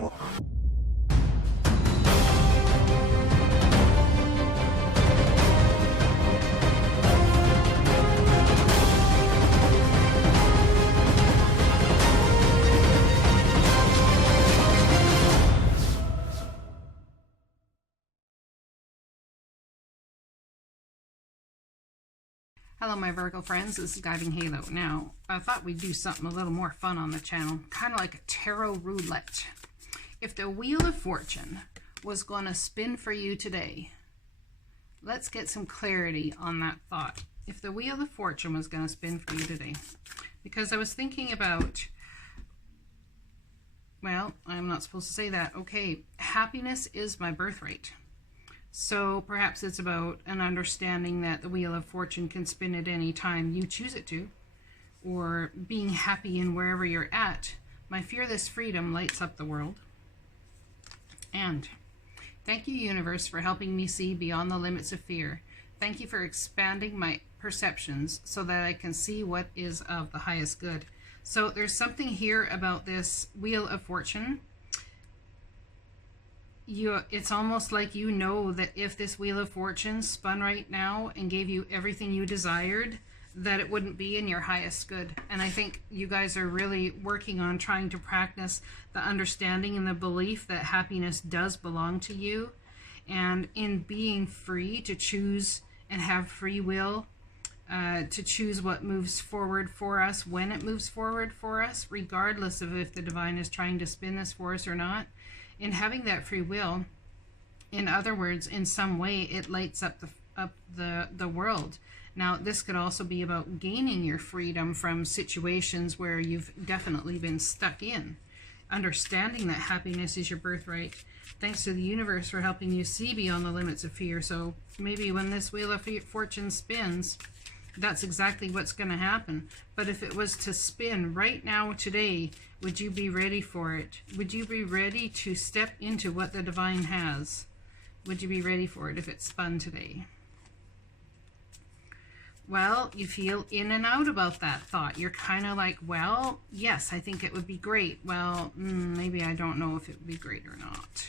Hello my Virgo friends, this is Guiding Halo. Now, I thought we'd do something a little more fun on the channel, kind of like a tarot roulette. If the Wheel of Fortune was going to spin for you today, let's get some clarity on that thought. If the Wheel of Fortune was going to spin for you today, because I was thinking about, well, I'm not supposed to say that. Okay, happiness is my birthright. So perhaps it's about an understanding that the Wheel of Fortune can spin at any time you choose it to, or being happy in wherever you're at. My fearless freedom lights up the world. And thank you, universe, for helping me see beyond the limits of fear. Thank you for expanding my perceptions so that I can see what is of the highest good. So there's something here about this Wheel of Fortune. It's almost like you know that if this Wheel of Fortune spun right now and gave you everything you desired, that it wouldn't be in your highest good. And I think you guys are really working on trying to practice the understanding and the belief that happiness does belong to you. And in being free to choose and have free will, to choose what moves forward for us, when it moves forward for us, regardless of if the divine is trying to spin this for us or not. In having that free will, in other words, in some way, it lights up the world. Now, this could also be about gaining your freedom from situations where you've definitely been stuck in. Understanding that happiness is your birthright. Thanks to the universe for helping you see beyond the limits of fear. So maybe when this Wheel of Fortune spins, that's exactly what's going to happen. But if it was to spin right now, today, would you be ready for it? Would you be ready to step into what the divine has? Would you be ready for it if it spun today? Well, you feel in and out about that thought. You're kind of like, well, yes, I think it would be great. Well, maybe I don't know if it would be great or not.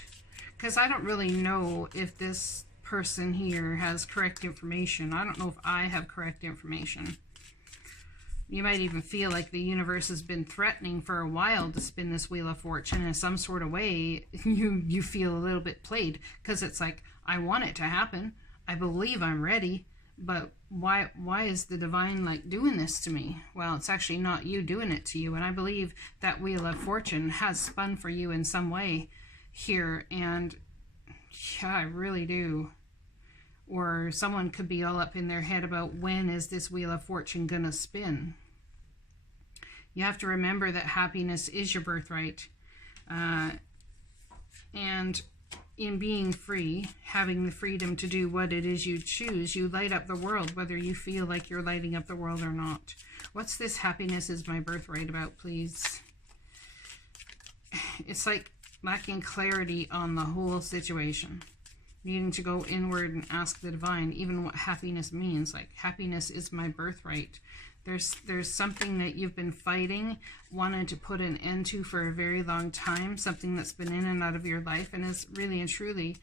Because I don't really know if this person here has correct information. I don't know if I have correct information. You might even feel like the universe has been threatening for a while to spin this Wheel of Fortune in some sort of way. You feel a little bit played, because it's like, I want it to happen. I believe I'm ready, but why is the divine like doing this to me? Well, it's actually not you doing it to you, and I believe that Wheel of Fortune has spun for you in some way here, and yeah, I really do. Or someone could be all up in their head about when is this Wheel of Fortune gonna spin. You have to remember that happiness is your birthright. And in being free, having the freedom to do what it is you choose, you light up the world, whether you feel like you're lighting up the world or not. What's this happiness is my birthright about, please? It's like lacking clarity on the whole situation. Needing to go inward and ask the divine even what happiness means. Like, happiness is my birthright. There's something that you've been fighting, wanted to put an end to for a very long time, something that's been in and out of your life and has really and truly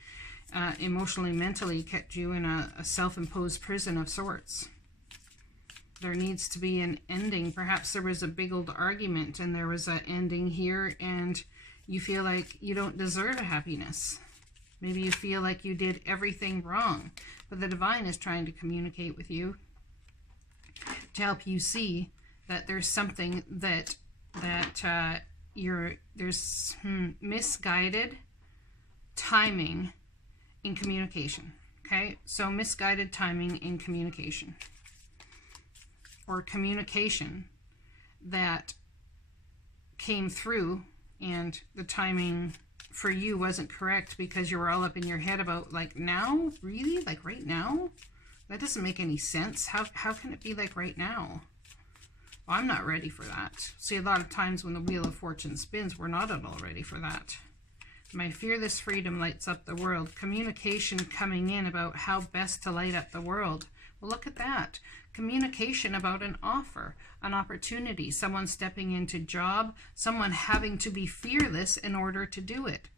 emotionally, mentally kept you in a self-imposed prison of sorts. There needs to be an ending. Perhaps there was a big old argument and there was an ending here, and you feel like you don't deserve a happiness. Maybe you feel like you did everything wrong, but the divine is trying to communicate with you to help you see that there's something that there's misguided timing in communication. Okay, so misguided timing in communication, or communication that came through and the timing for you wasn't correct because you were all up in your head about, like, now? Really? Like right now? That doesn't make any sense. How can it be like right now? Well, I'm not ready for that. See, a lot of times when the Wheel of Fortune spins, we're not at all ready for that. My fearless freedom lights up the world. Communication coming in about how best to light up the world. Well, look at that. Communication about an offer, an opportunity, someone stepping into job, someone having to be fearless in order to do it.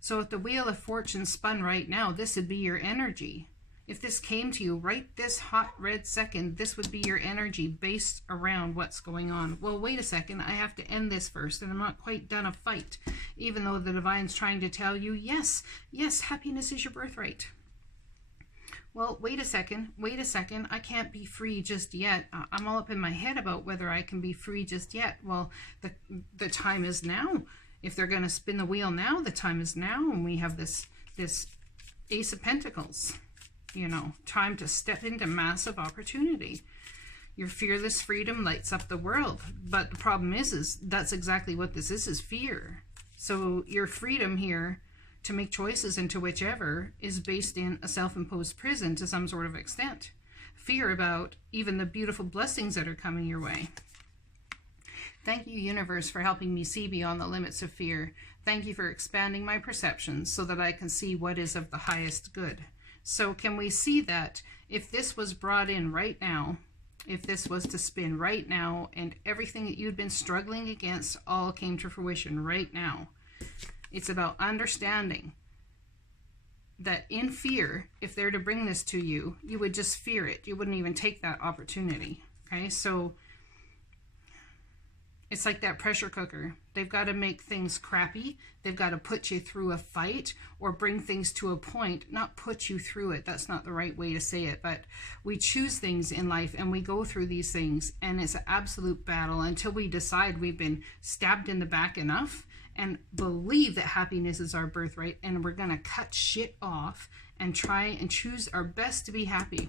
So if the Wheel of Fortune spun right now, this would be your energy. If this came to you right this hot red second, this would be your energy based around what's going on. Well, wait a second, I have to end this first, and I'm not quite done a fight, even though the divine's trying to tell you, yes, yes, happiness is your birthright. Well, wait a second, I can't be free just yet. I'm all up in my head about whether I can be free just yet. Well, the time is now. If they're going to spin the wheel now, the time is now, and we have this Ace of Pentacles. You know, time to step into massive opportunity. Your fearless freedom lights up the world. But the problem is that's exactly what this is fear. So your freedom here to make choices into whichever is based in a self-imposed prison to some sort of extent. Fear about even the beautiful blessings that are coming your way. Thank you, universe, for helping me see beyond the limits of fear. Thank you for expanding my perceptions so that I can see what is of the highest good. So can we see that if this was brought in right now, if this was to spin right now, and everything that you'd been struggling against all came to fruition right now, it's about understanding that in fear, if they're to bring this to you, you would just fear it. You wouldn't even take that opportunity. Okay, so it's like that pressure cooker. They've got to make things crappy. They've got to put you through a fight or bring things to a point, not put you through it. That's not the right way to say it, but we choose things in life and we go through these things, and it's an absolute battle until we decide we've been stabbed in the back enough and believe that happiness is our birthright, and we're going to cut shit off and try and choose our best to be happy.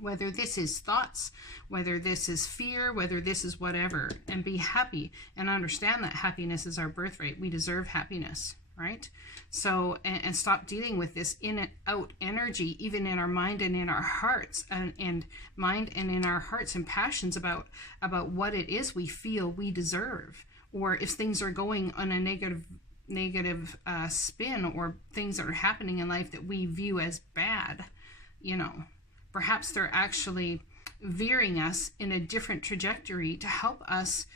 Whether this is thoughts, whether this is fear, whether this is whatever, and be happy and understand that happiness is our birthright. We deserve happiness, right? So, and stop dealing with this in and out energy, even in our mind and in our hearts, and mind and in our hearts and passions about what it is we feel we deserve, or if things are going on a negative spin, or things that are happening in life that we view as bad, you know. Perhaps they're actually veering us in a different trajectory to help us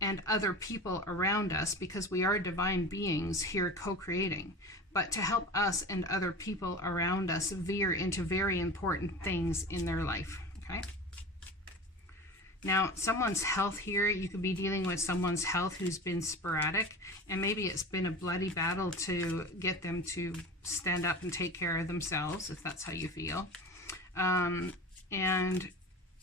and other people around us, because we are divine beings here co-creating, but to help us and other people around us veer into very important things in their life, okay? Now, someone's health here, you could be dealing with someone's health who's been sporadic, and maybe it's been a bloody battle to get them to stand up and take care of themselves, if that's how you feel. And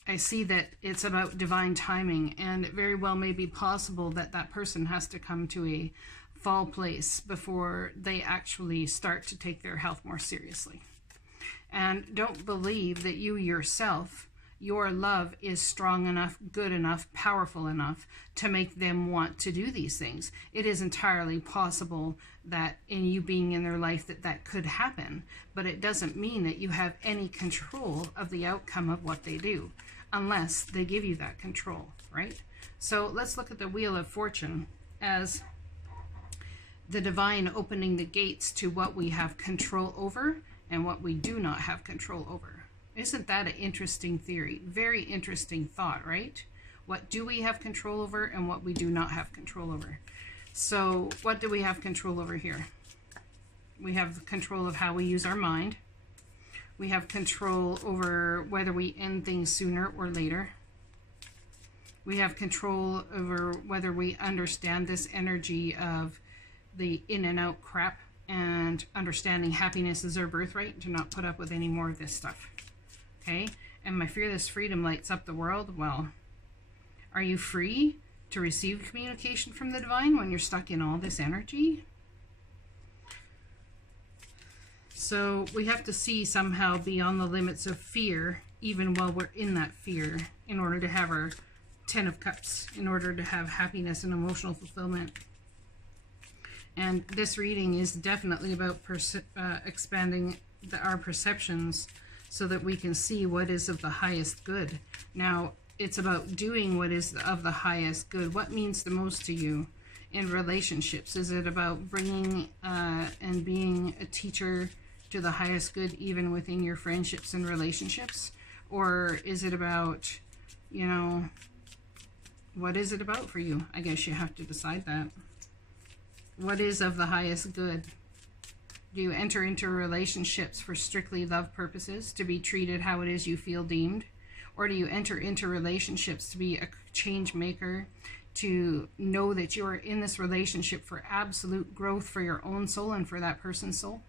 I see that it's about divine timing, and it very well may be possible that that person has to come to a fall place before they actually start to take their health more seriously. And don't believe that you yourself, your love is strong enough, good enough, powerful enough to make them want to do these things. It is entirely possible that in you being in their life that could happen, but it doesn't mean that you have any control of the outcome of what they do, unless they give you that control, right? So let's look at the Wheel of Fortune as the divine opening the gates to what we have control over and what we do not have control over. Isn't that an interesting theory? Very interesting thought, right? What do we have control over and what we do not have control over? So what do we have control over here? We have control of how we use our mind. We have control over whether we end things sooner or later. We have control over whether we understand this energy of the in and out crap, and understanding happiness is our birthright, to not put up with any more of this stuff. Okay, and my fearless freedom lights up the world. Well, are you free to receive communication from the divine when you're stuck in all this energy? So we have to see somehow beyond the limits of fear, even while we're in that fear, in order to have our 10 of Cups, in order to have happiness and emotional fulfillment. And this reading is definitely about expanding our perceptions so that we can see what is of the highest good. Now, it's about doing what is of the highest good. What means the most to you in relationships? Is it about bringing and being a teacher to the highest good even within your friendships and relationships? Or is it about, you know, what is it about for you? I guess you have to decide that. What is of the highest good? Do you enter into relationships for strictly love purposes, to be treated how it is you feel deemed? Or do you enter into relationships to be a change maker, to know that you are in this relationship for absolute growth for your own soul and for that person's soul?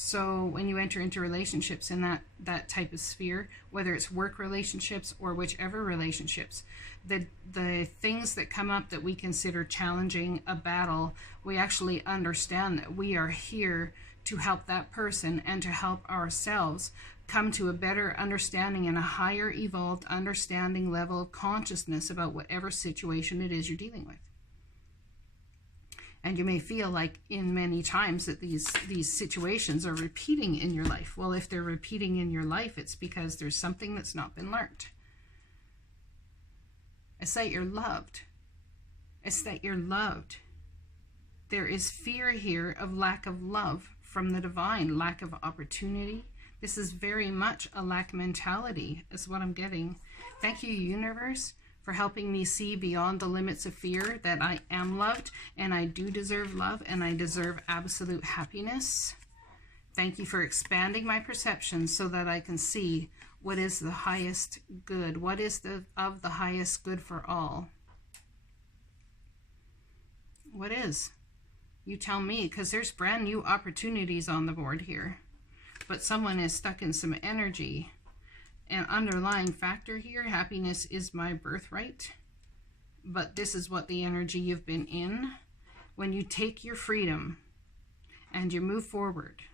So when you enter into relationships in that type of sphere, whether it's work relationships or whichever relationships, the things that come up that we consider challenging, a battle, we actually understand that we are here to help that person and to help ourselves come to a better understanding and a higher evolved understanding level of consciousness about whatever situation it is you're dealing with. And you may feel like in many times that these situations are repeating in your life. Well, if they're repeating in your life, it's because there's something that's not been learned. It's that you're loved. It's that you're loved. There is fear here of lack of love from the divine, lack of opportunity. This is very much a lack mentality, is what I'm getting. Thank you, universe, for helping me see beyond the limits of fear that I am loved and I do deserve love and I deserve absolute happiness. Thank you for expanding my perception so that I can see what is the highest good. What is of the highest good for all? What is? You tell me, because there's brand new opportunities on the board here. But someone is stuck in some energy. An underlying factor here, happiness is my birthright. But this is what the energy you've been in. When you take your freedom and you move forward,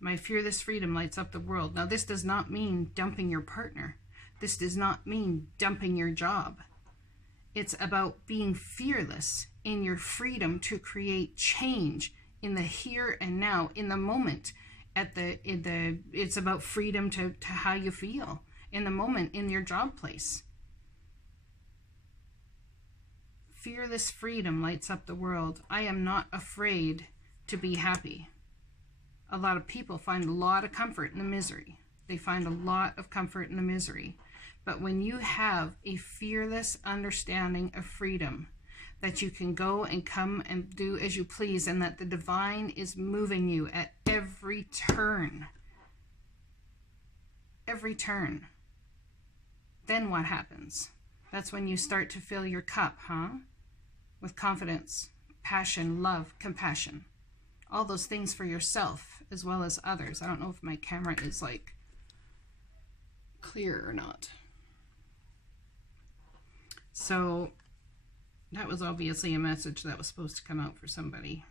my fearless freedom lights up the world. Now, this does not mean dumping your partner. This does not mean dumping your job. It's about being fearless in your freedom to create change in the here and now, in the moment. It's about freedom to how you feel in the moment in your job place. Fearless freedom lights up the world. I am not afraid to be happy. A lot of people find a lot of comfort in the misery. They find a lot of comfort in the misery. But when you have a fearless understanding of freedom, that you can go and come and do as you please, and that the divine is moving you at every turn. Every turn. Then what happens? That's when you start to fill your cup, with confidence, passion, love, compassion. All those things for yourself as well as others. I don't know if my camera is like clear or not. So that was obviously a message that was supposed to come out for somebody.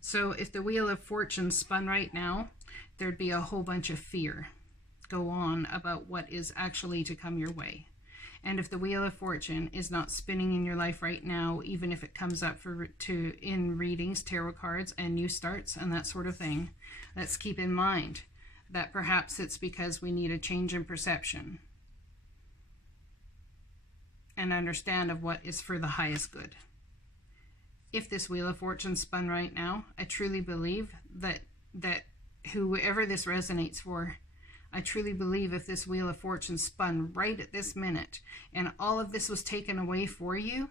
So if the Wheel of Fortune spun right now, there'd be a whole bunch of fear go on about what is actually to come your way. And if the Wheel of Fortune is not spinning in your life right now, even if it comes up in readings, tarot cards, and new starts and that sort of thing, let's keep in mind that perhaps it's because we need a change in perception and understand of what is for the highest good. If this Wheel of Fortune spun right now, I truly believe that whoever this resonates for, I truly believe if this Wheel of Fortune spun right at this minute and all of this was taken away for you,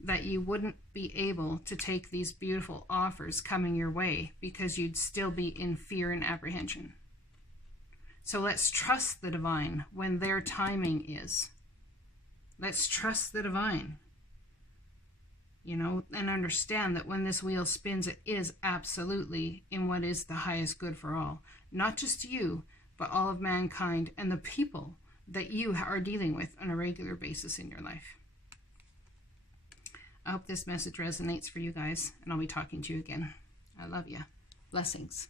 that you wouldn't be able to take these beautiful offers coming your way because you'd still be in fear and apprehension. So let's trust the divine when their timing is. Let's trust the divine, and understand that when this wheel spins, it is absolutely in what is the highest good for all. Not just you, but all of mankind and the people that you are dealing with on a regular basis in your life. I hope this message resonates for you guys, and I'll be talking to you again. I love you. Blessings.